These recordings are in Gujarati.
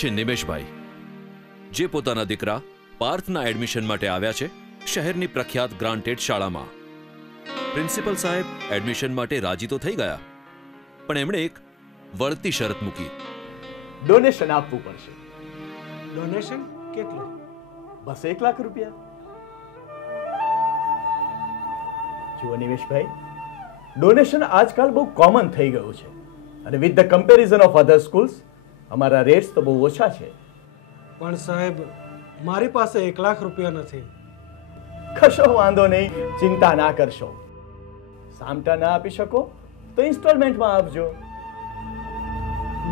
છે નિમેશભાઈ, જે પોતાના દીકરા પાર્થના એડમિશન માટે આવ્યા છે શહેરની પ્રખ્યાત ગ્રાન્ટેડ શાળામાં. પ્રિન્સિપલ સાહેબ એડમિશન માટે રાજી તો થઈ ગયા, પણ એમણે એક વળતી શરત મૂકી. ડોનેશન આપવું પડશે. ડોનેશન કેટલું? બસ 1 લાખ રૂપિયા. જુઓ નિમેશભાઈ, ડોનેશન આજકાલ બહુ કોમન થઈ ગયું છે અને with the comparison of other schools અમારા રેટ્સ તો બહુ ઓછા છે. પણ સાહેબ, મારી પાસે 1 લાખ રૂપિયા નથી. કશો વાંધો નહીં, ચિંતા ના કરશો. સામટા ના આપી શકો તો ઇન્સ્ટોલમેન્ટમાં આપજો.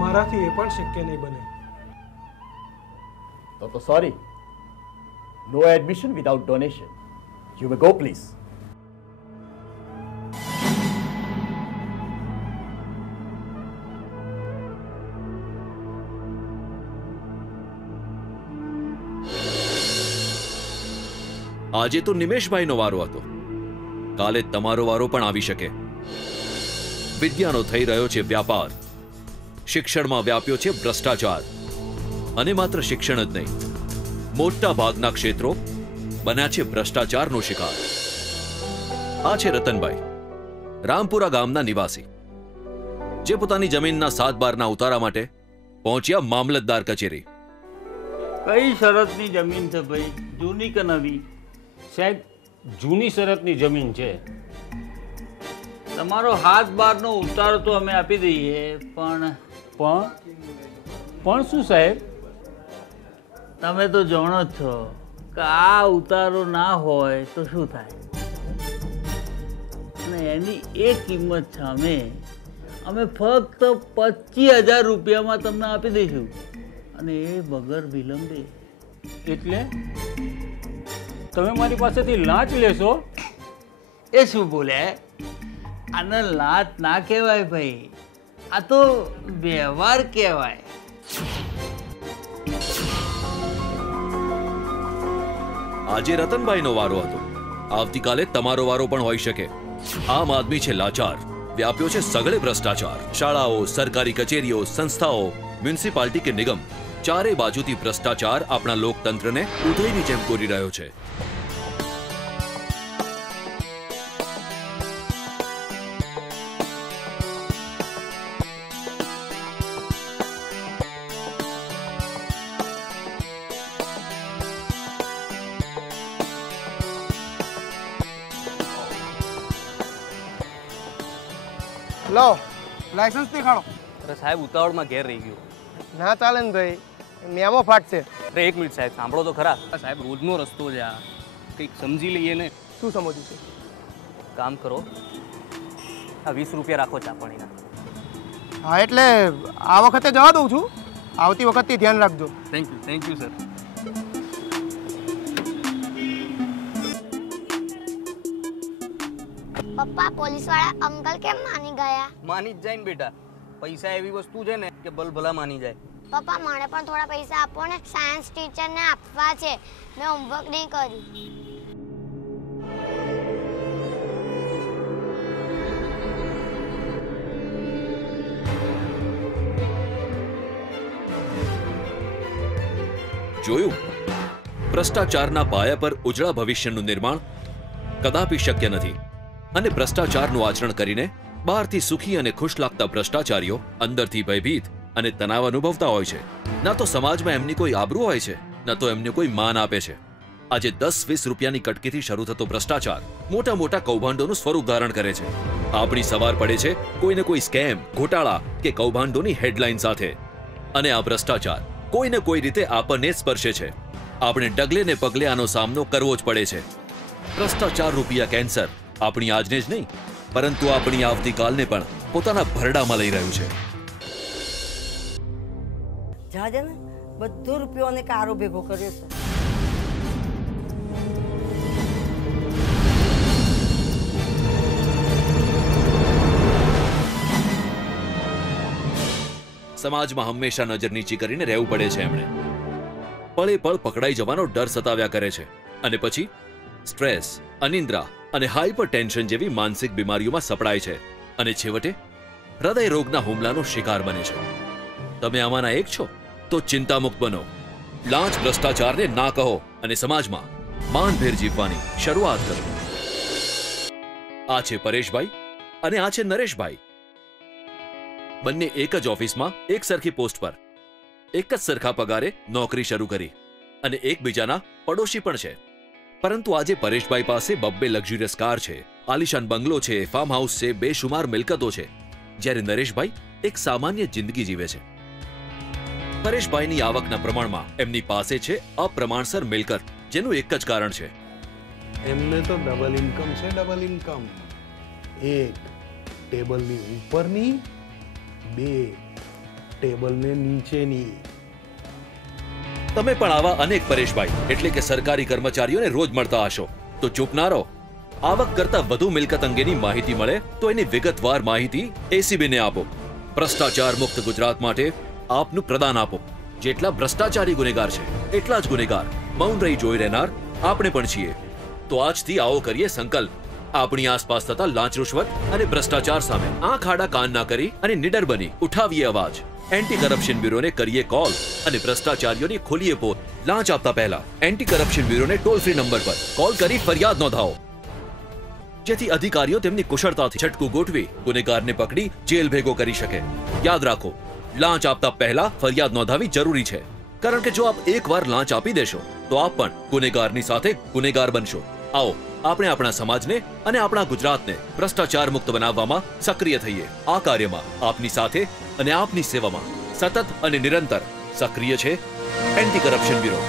મારાથી એ પણ શક્ય નહીં બને. તો sorry, no admission without donation. You may go please. આજે તો નિમેશભાઈનો વારો હતો, કાલે તમારો વારો પણ આવી શકે. વિદ્યાનો થઈ રહ્યો છે વ્યાપાર, શિક્ષણમાં વ્યાપ્યો છે ભ્રષ્ટાચાર, અને માત્ર શિક્ષણ જ નહીં, મોટા ભાગના ક્ષેત્રો બન્યા છે ભ્રષ્ટાચારનો શિકાર. આ છે રતનભાઈ, રામપુરા ગામના નિવાસી, જે પોતાની જમીનના 7/12ના ઉતારા માટે પહોંચ્યા મામલતદાર કચેરી. કઈ શરતની જમીન છે ભાઈ, જૂની કે નવી? સાહેબ, જૂની શરતની જમીન છે. તમારો 7/12નો ઉતારો તો અમે આપી દઈએ, પણ શું સાહેબ? તમે તો જાણો જ છો કે આ ઉતારો ના હોય તો શું થાય, અને એની એક કિંમત સામે અમે ફક્ત 25,000 રૂપિયામાં તમને આપી દઈશું, અને એ વગર વિલંબે. એટલે તમે મારી પાસેથી લાંચ લેશો? એ શું બોલે? આને લાંચ ના કહેવાય ભાઈ, આ તો વ્યવહાર કહેવાય. આજે રતનભાઈનો વારો હતો, આવતીકાલે તમારો વારો પણ હોઈ શકે. આમ આદમી છે લાચાર, વ્યાપ્યો છે સગળે ભ્રષ્ટાચાર. શાળાઓ, સરકારી કચેરીઓ, સંસ્થાઓ, મ્યુનિસિપાલિટી કે નિગમ, ચારે બાજુથી ભ્રષ્ટાચાર આપણા લોકતંત્રને ઉધઈની જેમ કોરી રહ્યો છે. લો, લાયસન્સ દેખાડો. અરે સાહેબ, ઉતાવળમાં ઘેર રહી ગયો. ના ચાલે ને ભાઈ, મેમો ફાટશે. અરે 1 મિનિટ સાહેબ, સાંભળો તો ખરા. સાહેબ, રોજનો રસ્તો છે આ, કંઈક સમજી લઈએ ને. શું સમજ્યું છે? કામ કરો, આ 20 રૂપિયા રાખો ચા પાણીના. હા, એટલે આ વખતે જવા દઉં છું, આવતી વખતથી ધ્યાન રાખજો. Thank you sir. પપ્પા, પોલીસવાળા અંકલ કેમ માની ગયા? માની જ જાય ને બેટા, પૈસા એવી વસ્તુ છે ને કે ભલભલા માની જાય. પપ્પા, મને પણ થોડા પૈસા આપો ને, સાયન્સ ટીચરને આપવા છે, મેં હોમવર્ક નહીં કર્યું. જોયું, ભ્રષ્ટાચારના પાયા પર ઉજળા ભવિષ્યનું નિર્માણ કદાપી શક્ય નથી. અને ભ્રષ્ટાચારનું આચરણ કરીને બહારથી સુખી અને ખુશ લાગતા ભ્રષ્ટાચારીઓ અંદરથી ભયભીત અને તણાવ અનુભવતા હોય છે. ના તો સમાજમાં એમની કોઈ આબરૂ હોય છે, ના તો એમને કોઈ માન આપે છે. આજે 10-20 રૂપિયાની કટકીથી શરૂ થતો ભ્રષ્ટાચાર મોટા મોટા કૌભાંડોનું સ્વરૂપ ધારણ કરે છે. આપણી સવાર પડે છે કોઈને કોઈ સ્કેમ, ઘોટાળા કે કૌભાંડોની હેડલાઇન સાથે. અને આ ભ્રષ્ટાચાર કોઈને કોઈ રીતે આપણને સ્પર્શે છે. આપણે ડગલે ને પગલે આનો સામનો કરવો જ પડે છે. ભ્રષ્ટાચાર રૂપિયા કેન્સર આપણી આજને જ નહીં, પરંતુ આપણી આવતીકાલને પણ પોતાના ભરડામાં લઈ રહ્યું છે. જાજે ને બધો રૂપિયો અને કારો ભેગો કર્યો છે. સમાજમાં હંમેશા નજર નીચી કરીને રહેવું પડે છે એમણે. પળે પળ પકડાઈ જવાનો ડર સતાવ્યા કરે છે, અને પછી સ્ટ્રેસ, અનિદ્રા અને હાઇપર ટેન્શન જેવી માનસિક બીમારીઓમાં સપડાય છે, અને છેવટે હૃદય રોગના હુમલાનો શિકાર બને છે. તમે આમાંના એક છો? તો ચિંતામુક્ત બનો, લાંચ ભ્રષ્ટાચારને ના કહો અને સમાજમાં માનભેર જીવવાની શરૂઆત કરો. આ છે પરેશભાઈ અને આ છે નરેશભાઈ. બંને એક જ ઓફિસમાં એક સરખી પોસ્ટ પર એક જ સરખા પગારે નોકરી શરૂ કરી અને એકબીજાના પડોશી પણ છે. પરંતુ આજે પરેશભાઈ પાસે બબ્બે લક્ઝુરિયસ કાર છે, આલિશાન બંગલો છે, ફાર્મ હાઉસ છે, બેશુમાર મિલકતો છે, જ્યારે નરેશભાઈ એક સામાન્ય જિંદગી જીવે છે. પરેશભાઈની આવકના પ્રમાણમાં એમની પાસે છે અપ્રમાણસર મિલકત, જેનું એક જ કારણ છે. એમને તો ડબલ ઇન્કમ છે, ડબલ ઇન્કમ. એક ટેબલની ઉપરની, બે ટેબલને નીચેની. તમે પણ આવા અનેક પરેશભાઈ એટલે કે સરકારી કર્મચારીઓને રોજ મળતા હશો, તો ચૂપ ના રહો. આવક કરતા વધુ મિલકત અંગેની માહિતી મળે તો એની વિગતવાર માહિતી એસીબીને આપો. ભ્રષ્ટાચાર મુક્ત ગુજરાત માટે આપનું પ્રદાન આપો. જેટલા ભ્રષ્ટાચારી ગુનેગાર છે એટલા જ ગુનેગાર મૌન રહી જોઈ રહેનાર આપણે પણ છીએ. તો આજથી આવો કરીએ સંકલ્પ, આપણી આસપાસ થતા લાંચ રૂશ્વત અને ભ્રષ્ટાચાર સામે આંખ આડા કાન ના કરી અને નિડર બની ઉઠાવીએ અવાજ. એન્ટી કરપ્શન બ્યુરોને કરીએ કોલ અને ભ્રષ્ટાચારીઓની ખોલીએ પોલ. લાંચ આપતા પહેલા એન્ટી કરપ્શન બ્યુરોને ટોલ ફ્રી નંબર પર કોલ કરી ફરિયાદ નોંધાવો, જેથી અધિકારીઓ તેમની કુશળતાથી છટકું ગોઠવી ગુનેગારને પકડી જેલ ભેગો કરી શકે. યાદ રાખો, લાંચ આપતા પહેલા ફરિયાદ નોંધાવી જરૂરી છે, કારણ કે જો આપ એકવાર લાંચ આપી દેશો તો આપ પણ ગુનેગારની સાથે ગુનેગાર બનશો. આવો આપણે આપણા સમાજને અને આપણા ગુજરાતને ભ્રષ્ટાચાર મુક્ત બનાવવામાં સક્રિય થઈએ. આ કાર્યમાં આપની સાથે અને આપની સેવામાં સતત અને નિરંતર સક્રિય છે એન્ટી કરપ્શન બ્યુરો.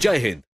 જય હિન્દ.